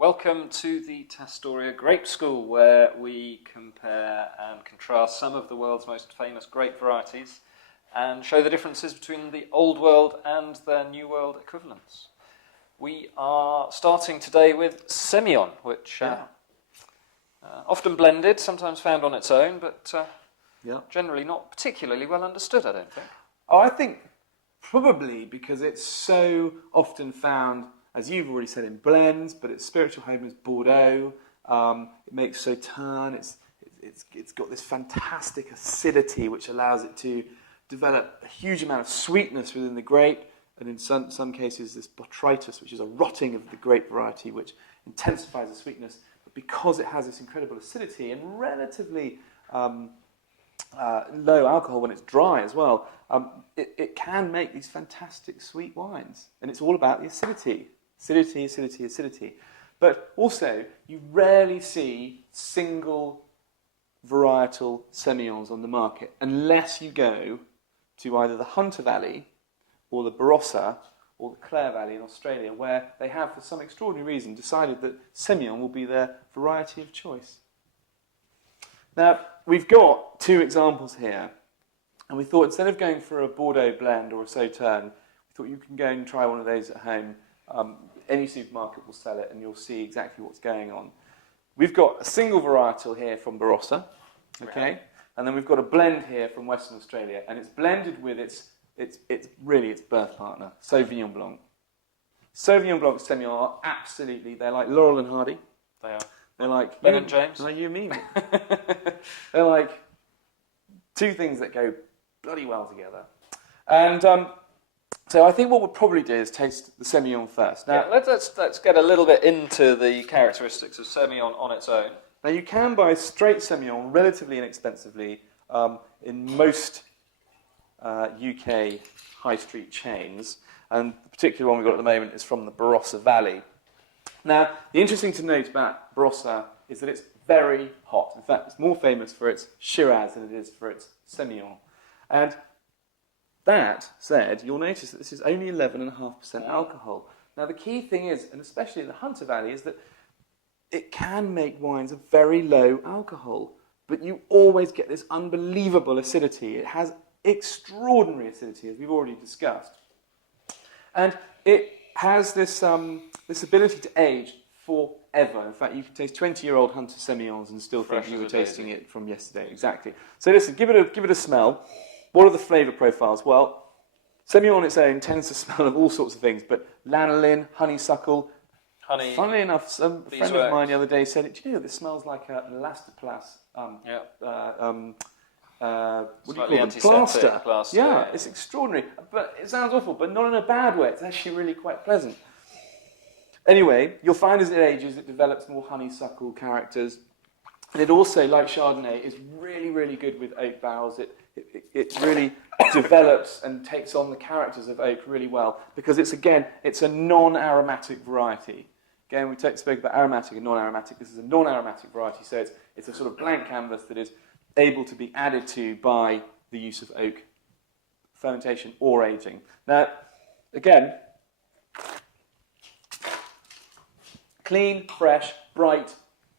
Welcome to the Tastoria Grape School, where we compare and contrast some of the world's most famous grape varieties and show the differences between the Old World and their New World equivalents. We are starting today with Semillon, which often blended, sometimes found on its own, but generally not particularly well understood, I don't think. Oh, I think probably because it's so often found, as you've already said, in blends, but its spiritual home is Bordeaux. It makes Sauternes. It's got this fantastic acidity which allows it to develop a huge amount of sweetness within the grape, and in some cases this botrytis, which is a rotting of the grape variety, which intensifies the sweetness. But because it has this incredible acidity and relatively low alcohol when it's dry as well, it can make these fantastic sweet wines. And it's all about the acidity. Acidity, acidity, acidity. But also, you rarely see single varietal Semillons on the market unless you go to either the Hunter Valley or the Barossa or the Clare Valley in Australia, where they have, for some extraordinary reason, decided that Semillon will be their variety of choice. Now, we've got two examples here, and we thought instead of going for a Bordeaux blend or a Sauternes, we thought you can go and try one of those at home. Any supermarket will sell it, and you'll see exactly what's going on. We've got a single varietal here from Barossa, okay, and then we've got a blend here from Western Australia, and it's blended with its birth partner, Sauvignon Blanc. Sauvignon Blanc Semillon are absolutely, they're like Laurel and Hardy. They are. They're like Ben and James. Like you and me. They're like two things that go bloody well together. And so I think what we'll probably do is taste the Semillon first. Now, let's get a little bit into the characteristics of Semillon on its own. Now, you can buy straight Semillon relatively inexpensively in most UK high street chains, and the particular one we've got at the moment is from the Barossa Valley. Now, the interesting to note about Barossa is that it's very hot. In fact, it's more famous for its Shiraz than it is for its Semillon. And that said, you'll notice that this is only 11.5% alcohol. Now, the key thing is, and especially in the Hunter Valley, is that it can make wines of very low alcohol, but you always get this unbelievable acidity. It has extraordinary acidity, as we've already discussed. And it has this ability to age forever. In fact, you can taste 20-year-old Hunter Semillons and still think you were tasting it from yesterday. Exactly. So listen, give it a smell. What are the flavour profiles? Well, Semillon on its own tends to smell of all sorts of things, but lanolin, honeysuckle. Honey. Funnily enough, a friend of mine the other day said, "Do you know this smells like an elastoplast? What do you call it? Plaster. Yeah, it's extraordinary. But it sounds awful, but not in a bad way. It's actually really quite pleasant. Anyway, you'll find as it ages, it develops more honeysuckle characters. And it also, like Chardonnay, is really, really good with oak barrels. It really develops and takes on the characters of oak really well, because it's a non-aromatic variety. Again, we spoke about aromatic and non-aromatic. This is a non-aromatic variety, so it's a sort of blank canvas that is able to be added to by the use of oak fermentation or aging. Now, again, clean, fresh, bright,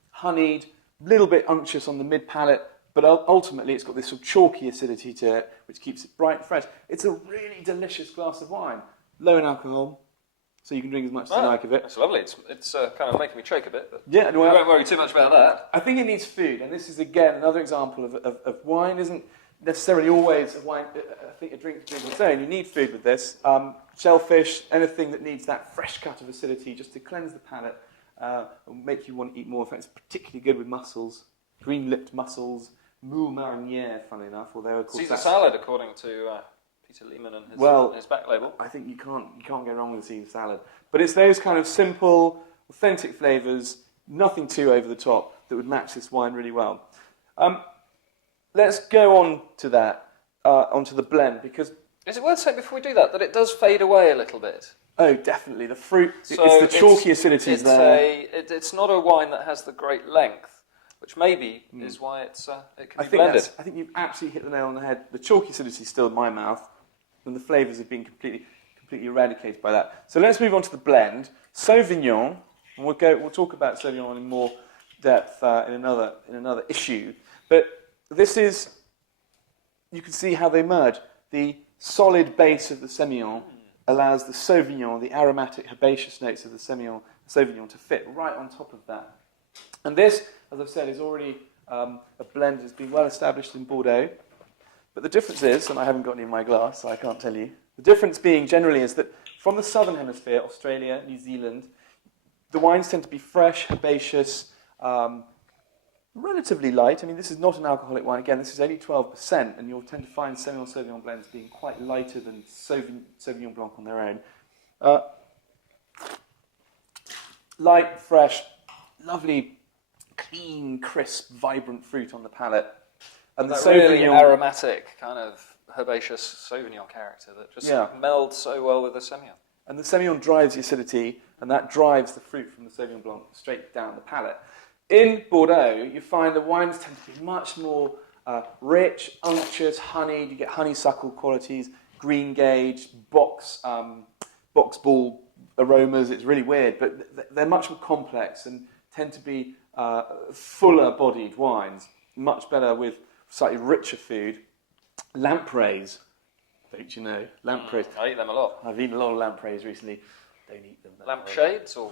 honeyed, little bit unctuous on the mid-palate, but ultimately it's got this sort of chalky acidity to it, which keeps it bright and fresh. It's a really delicious glass of wine. Low in alcohol, so you can drink as much as you like of it. That's lovely. It's kind of making me choke a bit. But yeah, we won't worry too much about that. I think it needs food, and this is, again, another example of wine isn't necessarily always a drink to drink on its own. You need food with this. Shellfish, anything that needs that fresh cut of acidity just to cleanse the palate and make you want to eat more. In fact, it's particularly good with mussels, green-lipped mussels, moule marinière, funnily enough. Although, of course, Caesar salad, according to Peter Lehman and his back label. I think you can't go wrong with a Caesar salad. But it's those kind of simple, authentic flavours, nothing too over the top, that would match this wine really well. Let's go on to that, onto the blend, because... Is it worth saying before we do that it does fade away a little bit? Oh, definitely. The fruit, so it's the chalky acidities there. It's not a wine that has the great length, which maybe is why it can be blended. I think you've absolutely hit the nail on the head. The chalky acidity is still in my mouth, and the flavours have been completely eradicated by that. So let's move on to the blend. Sauvignon, And we'll talk about Semillon in more depth in another issue. But this is, you can see how they merge. The solid base of the Semillon allows the Sauvignon, the aromatic herbaceous notes of the Sauvignon to fit right on top of that. And this, as I've said, is already a blend that's been well established in Bordeaux. But the difference is, and I haven't got any in my glass, so I can't tell you, the difference being generally is that from the southern hemisphere, Australia, New Zealand, the wines tend to be fresh, herbaceous, relatively light. I mean, this is not an alcoholic wine. Again, this is only 12%, and you'll tend to find Semillon Sauvignon blends being quite lighter than Sauvignon Blanc on their own. Light, fresh, lovely, clean, crisp, vibrant fruit on the palate. And the really aromatic, kind of herbaceous Sauvignon character that just melds so well with the Semillon. And the Semillon drives the acidity, and that drives the fruit from the Sauvignon Blanc straight down the palate. In Bordeaux, you find the wines tend to be much more rich, unctuous, honeyed. You get honeysuckle qualities, green gauge, box ball aromas. It's really weird, but they're much more complex and tend to be fuller-bodied wines, much better with slightly richer food. Lampreys, don't you know? Lampreys. I eat them a lot. I've eaten a lot of lampreys recently. Don't eat them. Lampshades or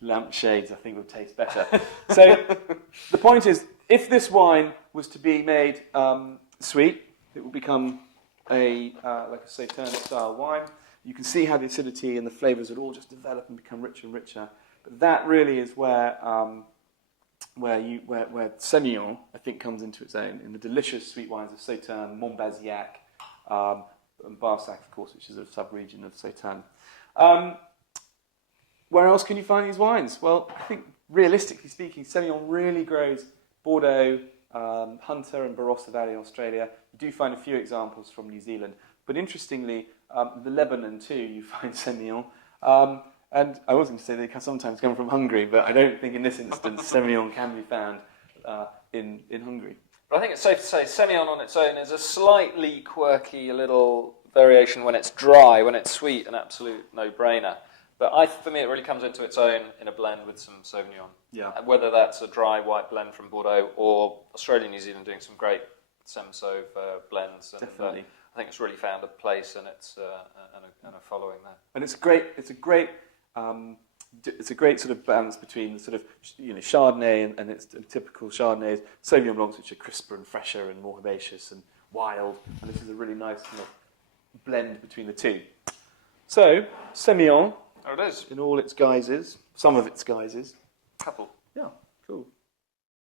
lampshades, I think, would taste better. So the point is, if this wine was to be made sweet, it would become like a Sauternes style wine. You can see how the acidity and the flavours would all just develop and become richer and richer. But that really is where Semillon, I think, comes into its own in the delicious sweet wines of Sauternes, Montbazillac, and Barsac, of course, which is a sub-region of Sauternes. Where else can you find these wines? Well, I think, realistically speaking, Semillon really grows Bordeaux, Hunter and Barossa Valley in Australia. You do find a few examples from New Zealand. But interestingly, the Lebanon too, you find Semillon. And I was going to say they can sometimes come from Hungary, but I don't think in this instance Semillon can be found in Hungary. But I think it's safe to say Semillon on its own is a slightly quirky little variation when it's dry. When it's sweet, an absolute no-brainer. But for me, it really comes into its own in a blend with some Sauvignon. Yeah. Whether that's a dry white blend from Bordeaux or Australia and New Zealand doing some great Sem-Sauv blends. And, definitely. I think it's really found a place and it's and a following there. And it's a great sort of balance between sort of Chardonnay and its typical Chardonnays, Sauvignon Blancs, which are crisper and fresher and more herbaceous and wild. And this is a really nice kind of blend between the two. So Semillon. There it is. In all its guises, some of its guises. Couple. Yeah.